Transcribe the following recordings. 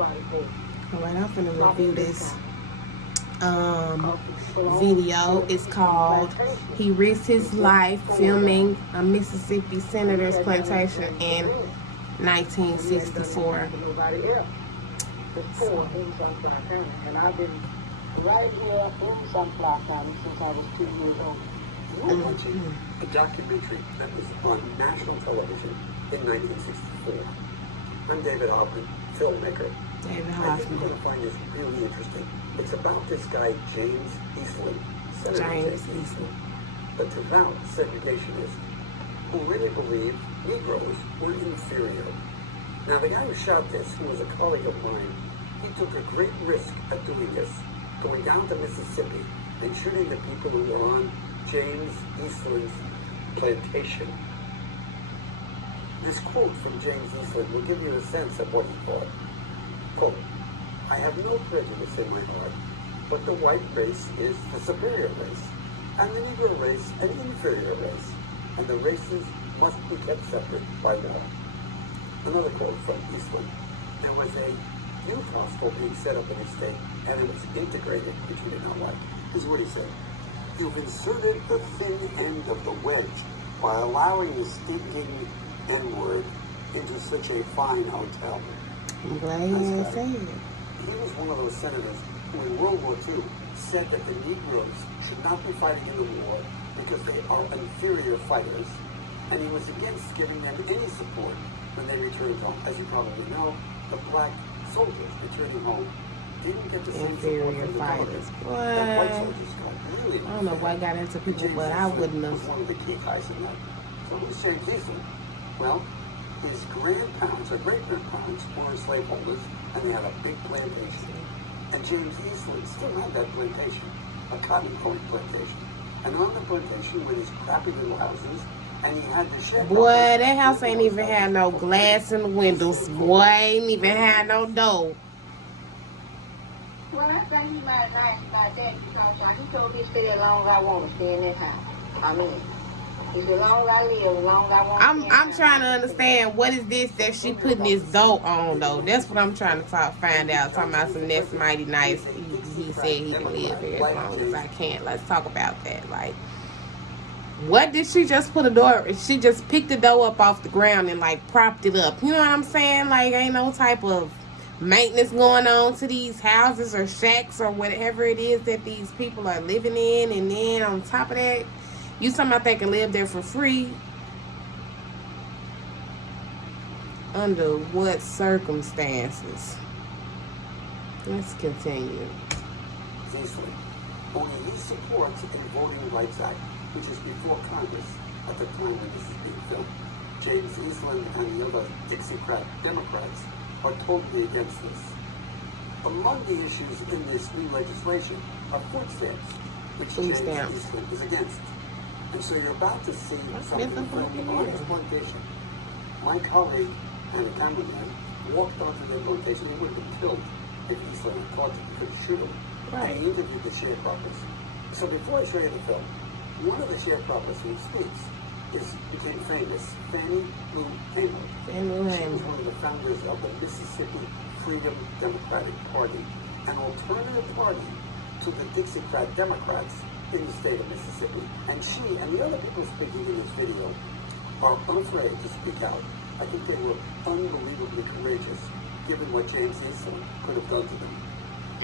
Alright, I'm finna review this video. It's called "He Risked His Life Filming a Mississippi Senator's Plantation in 1964." So. And I've been right here in Sunflower County since I was 2 years old. You were watching a documentary that was on national television in 1964. I'm David Hoffman, filmmaker. David I think you're Hoffman. going to find this really interesting. It's about this guy, James Eastland, Senator James Eastland, the devout segregationist who really believed Negroes were inferior. Now, the guy who shot this, who was a colleague of mine, he took a great risk at doing this, going down to Mississippi and shooting the people who were on James Eastland's plantation. This quote from James Eastland will give you a sense of what he thought. Quote, "I have no prejudice in my heart, but the white race is the superior race, and the Negro race an inferior race, and the races must be kept separate by law." Another quote from Eastland: "There was a youth hostel being set up in his state, and it was integrated, which we did not like." This is what he said: "You've inserted the thin end of the wedge by allowing the stinking N-word into such a fine hotel." I'm glad you didn't say it. He was one of those senators who in World War II said that the Negroes should not be fighting in the war because they are inferior fighters, and he was against giving them any support when they returned home. As you probably know, the black soldiers returning home didn't get the same support Inferior from the fighters. government that white What? soldiers got. Really, I don't know why I got into people, but I wouldn't was have. one of the key guys in that. So it was James Eastland. Well, his grandparents or great-grandparents were slaveholders, and they had a big plantation. And James Eastland still had that plantation, a cotton point plantation. And on the plantation were these crappy little houses, and he had the shed. Boy, that house ain't even had no glass in the windows. Boy, ain't even had no door. Well, I think he might have nice about that because he told me to stay as long as I want to stay in this house. I mean, he said, as long as I live, as long as I want to stay in I'm this trying to house. understand what is this that she putting this door on though. That's what I'm trying to find out. Talking about some that's mighty nice. He said he can live here as long as I can. Let's talk about that. Like, what did she just put a door? She just picked the door up off the ground and like propped it up. You know what I'm saying? Like, ain't no type of maintenance going on to these houses or shacks or whatever it is that these people are living in. And then on top of that, you talking about they can live there for free? Under what circumstances? Let's continue. Eastland. Only he supports the Voting Rights Act, which is before Congress at the time when this is being filmed. James Eastland and the other Dixiecrat Democrats are totally against this. Among the issues in this new legislation are food stamps, which James Eastland is against. And so you're about to see something filmed on his plantation. My colleague and a cameraman walked onto their plantation. He would have been killed if Eastland had caught him. He could shoot him. Right. And he interviewed the sharecroppers. So before I show you the film, one of the sharecroppers who speaks became famous, Fannie Lou Hamer. She was one of the founders of the Mississippi Freedom Democratic Party, an alternative party to the Dixiecrat Democrats in the state of Mississippi. And she and the other people speaking in this video are unafraid to speak out. I think they were unbelievably courageous, given what James Eastland could have done to them.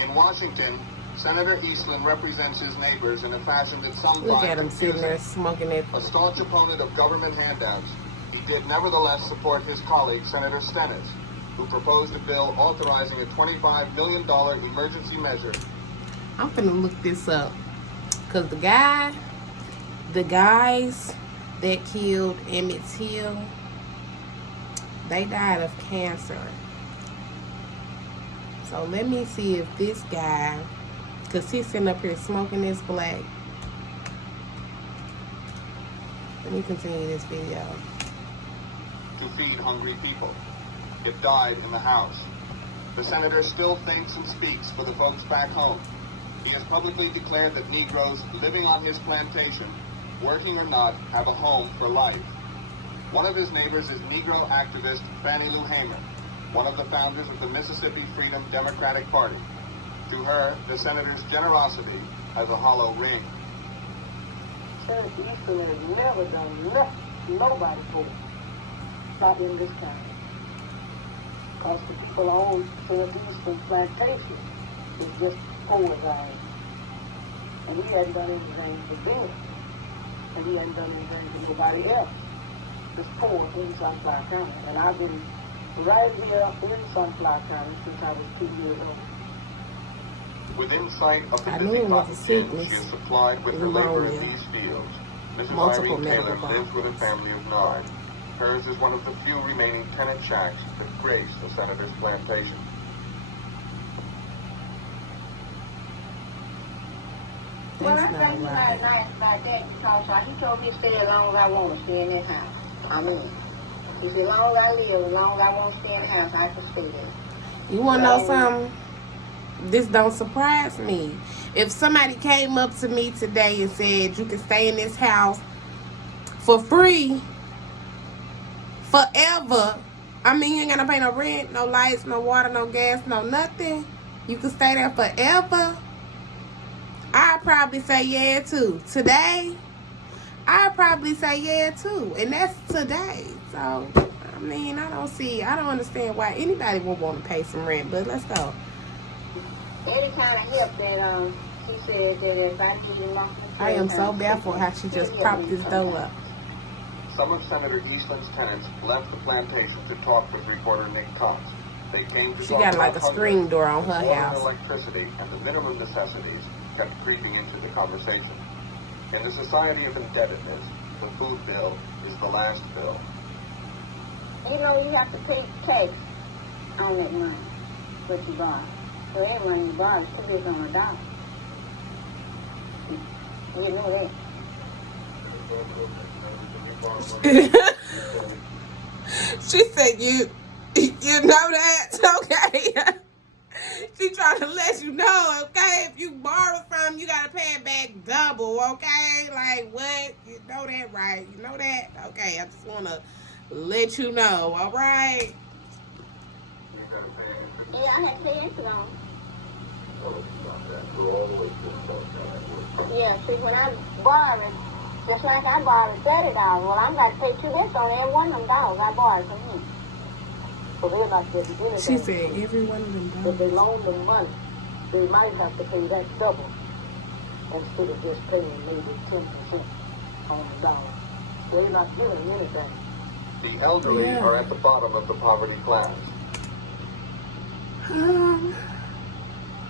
In Washington, Senator Eastland represents his neighbors in a fashion that some look find at him sitting there smoking it. A staunch opponent of government handouts, he did nevertheless support his colleague, Senator Stennis, who proposed a bill authorizing a $25 million emergency measure. I'm finna look this up. Because the guys that killed Emmett Till, they died of cancer. So let me see if this guy, because he's sitting up here smoking this black. Let me continue this video. To feed hungry people. It died in the house. The senator still thinks and speaks for the folks back home. He has publicly declared that Negroes living on his plantation, working or not, have a home for life. One of his neighbors is Negro activist Fannie Lou Hamer. one of the founders of the Mississippi Freedom Democratic Party. To her, the senator's generosity has a hollow ring. Senator Easton has never done nothing, nobody for it. Not in this county. Because the people on Senator Easton's plantation is just poor as I am. And he hadn't done anything for them. And he hadn't done anything for nobody else. Just poor in Sunflower County. And I've been right here in Sunflower County since I was 2 years old. Within sight of the I busy knew it was a cotton gin sickness. she is supplied with her labor in these fields, Mrs. Multiple Irene Taylor medical lives with a family of 9. Hers is one of the few remaining tenant shacks that grace the senator's plantation. Well, That's I not think he's right. not nice about that because he told me to stay as long as I want to stay in this house. I mean, he said, as long as I live, as long as I want to stay in the house, I can stay there. You want to know something? This don't surprise me. If somebody came up to me today and said, you can stay in this house for free forever. I mean, you ain't got to pay no rent, no lights, no water, no gas, no nothing. You can stay there forever. I'd probably say yeah, too. Today, I'd probably say yeah, too. And that's today. So, I mean, I don't understand why anybody would want to pay some rent. But let's go. Any kind of help that she said that if I give you my I am so baffled how she just propped this door up. Some of Senator Eastland's tenants left the plantation to talk with reporter Nick Cox. They came to She talk got about like a hunger, screen door on her water and house. electricity and the minimum necessities kept creeping into the conversation. In the society of indebtedness, the food bill is the last bill. You know, you have to pay tax on that money, what you buy. So every money you buy is $2 on a dollar. You know that. She said, you know that? Okay. She trying to let you know, okay? If you borrow from, you got to pay it back double, okay? Like, what? You know that, right? You know that? Okay, I just want to let you know, all right? Yeah, I had to pay interest on. Yeah, see, when I borrowed, just like I borrowed $30, well, I'm going to pay $2 on every one of them dollars I borrowed from him. So they're not getting anything. She said every one of them If they dollars. loan them money, they might have to pay that double instead of just paying maybe 10% on the dollar. They're not getting anything. The elderly Yeah. are at the bottom of the poverty class.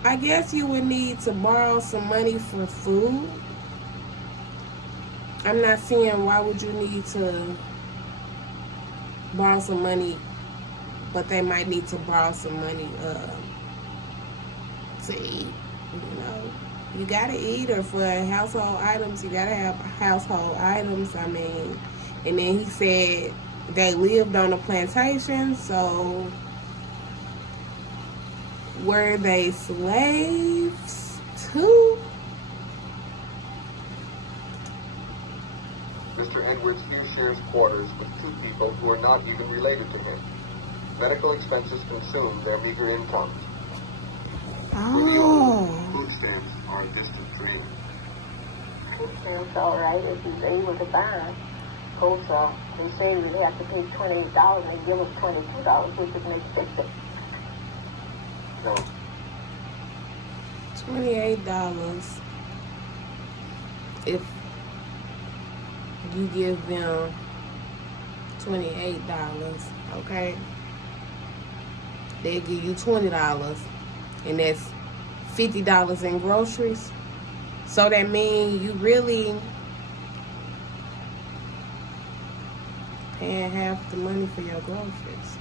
I guess you would need to borrow some money for food. I'm not seeing why would you need to borrow some money, but they might need to borrow some money to eat. You know, you gotta eat, or for household items, you gotta have household items. I mean, and then he said they lived on a plantation, so were they slaves too? Mr. Edwards here shares quarters with 2 people who are not even related to him. Medical expenses consume their meager incomes. Oh. Food stamps are a distant dream. Food stamps, all right, if he's able to buy them. Of course, they say they have to pay $28 and they give us $22, which would make $50. No. $28 if you give them $28, okay? They'll give you $20, and that's $50 in groceries. So that means you really paying half the money for your groceries.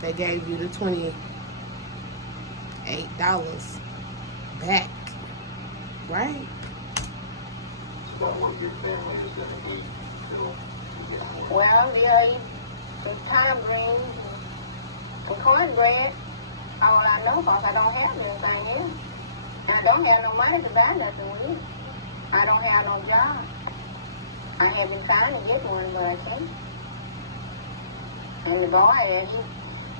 They gave you the $28 back, right? Well, yeah, some time greens and some cornbread. All I know, because I don't have anything else. And I don't have no money to buy nothing with. I don't have no job. I have been trying to get one, but I can't. And the boy,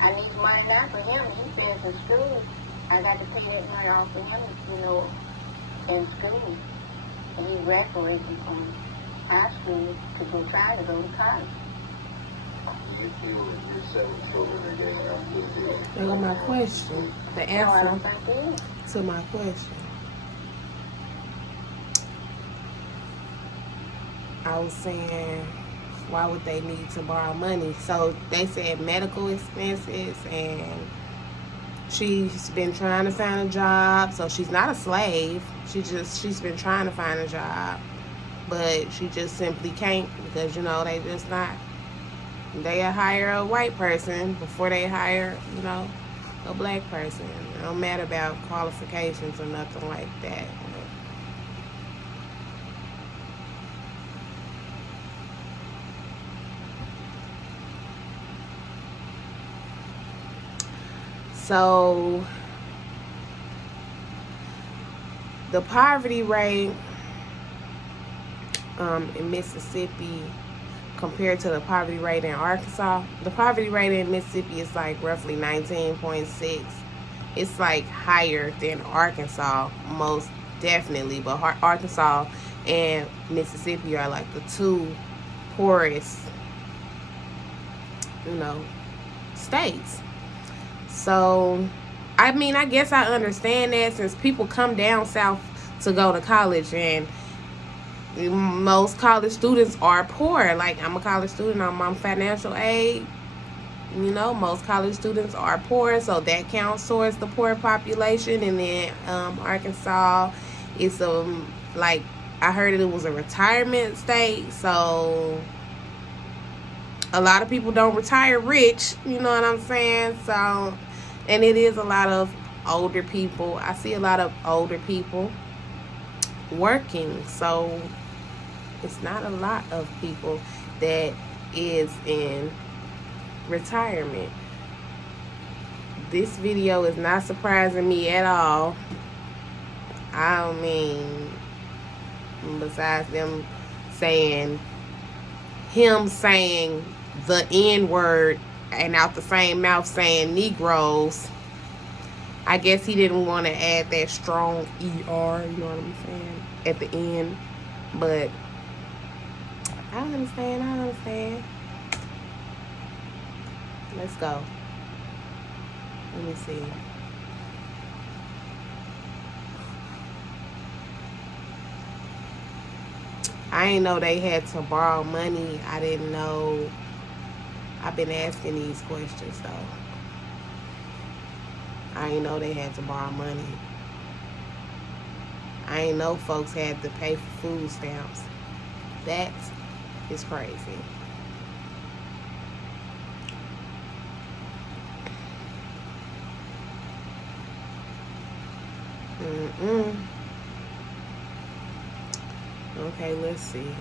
I need money now for him. He says in school, I got to pay that money off for him, in school. And he graduated from high school to go try to go to college. Do you feel that your 7 children are getting enough food to eat? That was my question. The No, I don't answer think they is. to my question. I was saying, why would they need to borrow money? So they said medical expenses, and she's been trying to find a job. So she's not a slave. She's been trying to find a job, but she just simply can't because they just not. They'll hire a white person before they hire a black person. It don't matter about qualifications or nothing like that. So the poverty rate in Mississippi compared to the poverty rate in Arkansas, the poverty rate in Mississippi is like roughly 19.6. It's like higher than Arkansas, most definitely, but Arkansas and Mississippi are like the two poorest, states. So, I mean, I guess I understand that since people come down south to go to college, and most college students are poor. Like, I'm a college student, I'm on financial aid. Most college students are poor, so that counts towards the poor population. And then Arkansas is like, I heard it was a retirement state, so a lot of people don't retire rich, you know what I'm saying? So, and it is a lot of older people. I see a lot of older people working, so it's not a lot of people that is in retirement. This video is not surprising me at all. I mean, besides them saying, him saying the N-word and out the same mouth saying Negroes, I guess he didn't want to add that strong ER, you know what I'm saying, at the end. But I understand. Let's go. Let me see. I didn't know they had to borrow money. I didn't know. I've been asking these questions, though. I didn't know they had to borrow money. I didn't know folks had to pay for food stamps. That is crazy. Okay, let's see.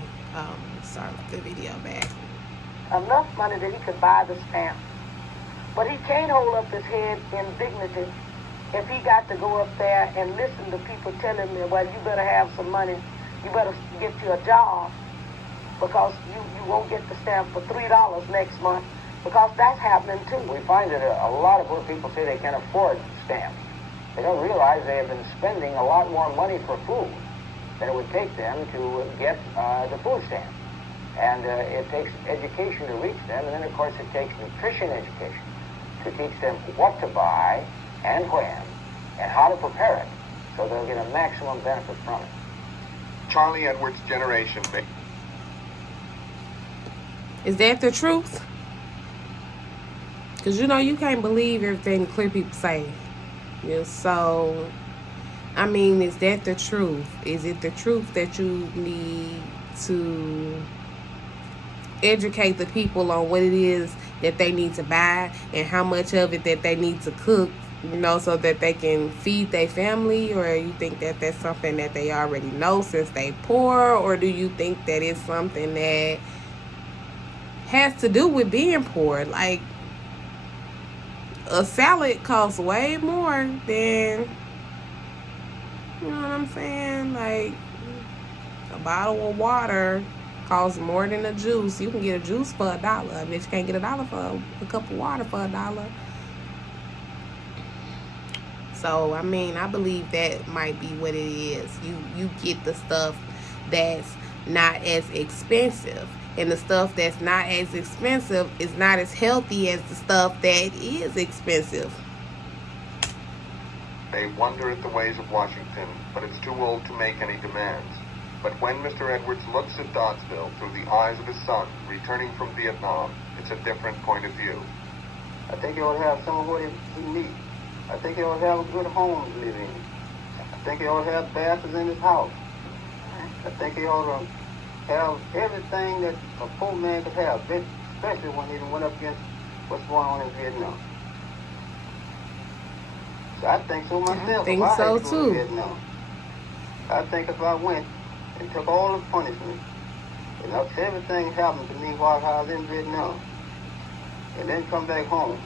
Start the video back. Enough money that he could buy the stamp. But he can't hold up his head in dignity if he got to go up there and listen to people telling him, well, you better have some money. You better get you a job because you won't get the stamp for $3 next month, because that's happening too. We find that a lot of poor people say they can't afford stamps. They don't realize they have been spending a lot more money for food than it would take them to get the food stamp. And it takes education to reach them, and then of course it takes nutrition education to teach them what to buy and when and how to prepare it so they'll get a maximum benefit from it. Charlie Edwards' generation. Is that the truth? Because you can't believe everything clear people say. So, I mean, is that the truth? Is it the truth that you need to educate the people on what it is that they need to buy and how much of it that they need to cook, so that they can feed their family? Or you think that that's something that they already know since they poor? Or do you think that it's something that has to do with being poor? Like, a salad costs way more than, you know what I'm saying? Like, a bottle of water costs more than a juice. You can get a juice for $1. I bet you can't get $1 for a cup of water for $1. So I mean, I believe that might be what it is. You get the stuff that's not as expensive, and the stuff that's not as expensive is not as healthy as the stuff that is expensive. They wonder at the ways of Washington, but it's too old to make any demands. But when Mr. Edwards looks at Doddsville through the eyes of his son returning from Vietnam, it's a different point of view. I think he ought to have some of what he needs. I think he ought to have a good home to live in. I think he ought to have bathrooms in his house. I think he ought to have everything that a poor man could have, especially when he went up against what's going on in Vietnam. So I think so myself. I think if I so had to go too. to Vietnam, I think if I went and took all the punishment, and if everything happened to me while I was in Vietnam, and then come back home,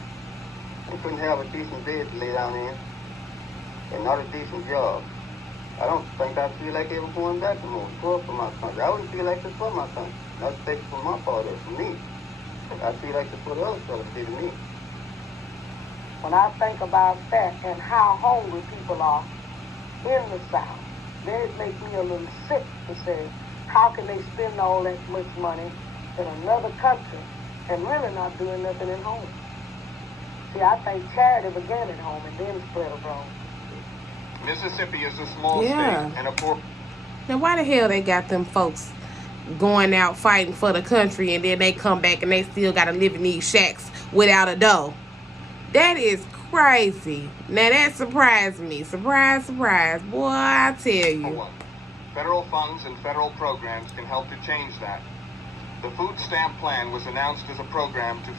and couldn't have a decent bed to lay down in, and not a decent job, I don't think I'd feel like ever going back to more for my country. I wouldn't feel like this for my country. Not to take it from my father, for me. I feel like this for the other fellas did to me. When I think about that and how hungry people are in the South, then it makes me a little sick to say, how can they spend all that much money in another country and really not doing nothing at home? See, I think charity began at home and then spread abroad. Mississippi is a small Yeah. state and a poor... Now, why the hell they got them folks going out fighting for the country, and then they come back and they still got to live in these shacks without a dough? That is crazy. Now, that surprised me. Surprise, surprise. Boy, I tell you. Federal funds and federal programs can help to change that. The food stamp plan was announced as a program to